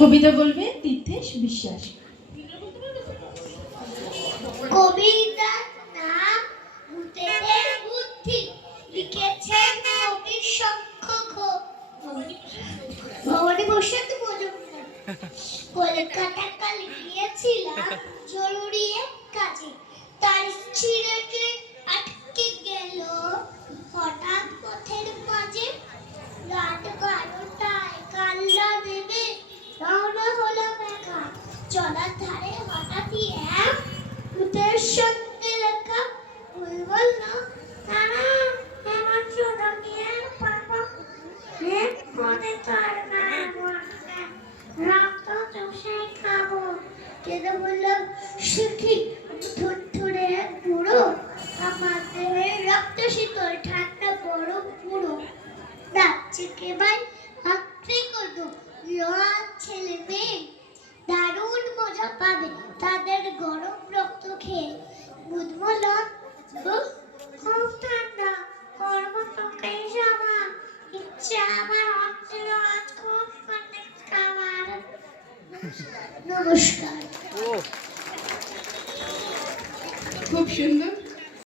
কবিতা বলবে তীর্থেশ বিশ্বাস। কবিতার নাম ভূতেদের বুদ্ধি, লিখেছেন কবি শঙ্খ ঘোষ। ভবানী বসন্ত মজুমদার। কলকাতা কাল গিয়েছিলাম জরুরি এক কাজে, তার ছিঁড়ে আটকে গেল হঠাৎ পথের মাঝে। রাত 12টায় কাল্লা নেমে রওনা হলাম একা, চলার ধারে হঠাৎই এক ভূতের সঙ্গে দেখা। ওই বলল, নানা আমার ছোট নিয়ে পাবো মনে কর না, রক্ত চষে খাবো। কেঁদে বললাম, সুখী ধরে এক বুড়ো, আমার দেহে রক্ত শীতল ঠান্ডা বরফ পুরো। ডাকছে ভাই হাতরে করবো, ছেলে মেয়ে দারুণ মজা পাবে তাদের গরম রক্ত খেয়ে। বুধ বলল, খুব ঠান্ডা করবো তোকে সভা, ইচ্ছা আমার হচ্ছে আজ খুব অনেক খাবার। নমস্কার। খুব সুন্দর।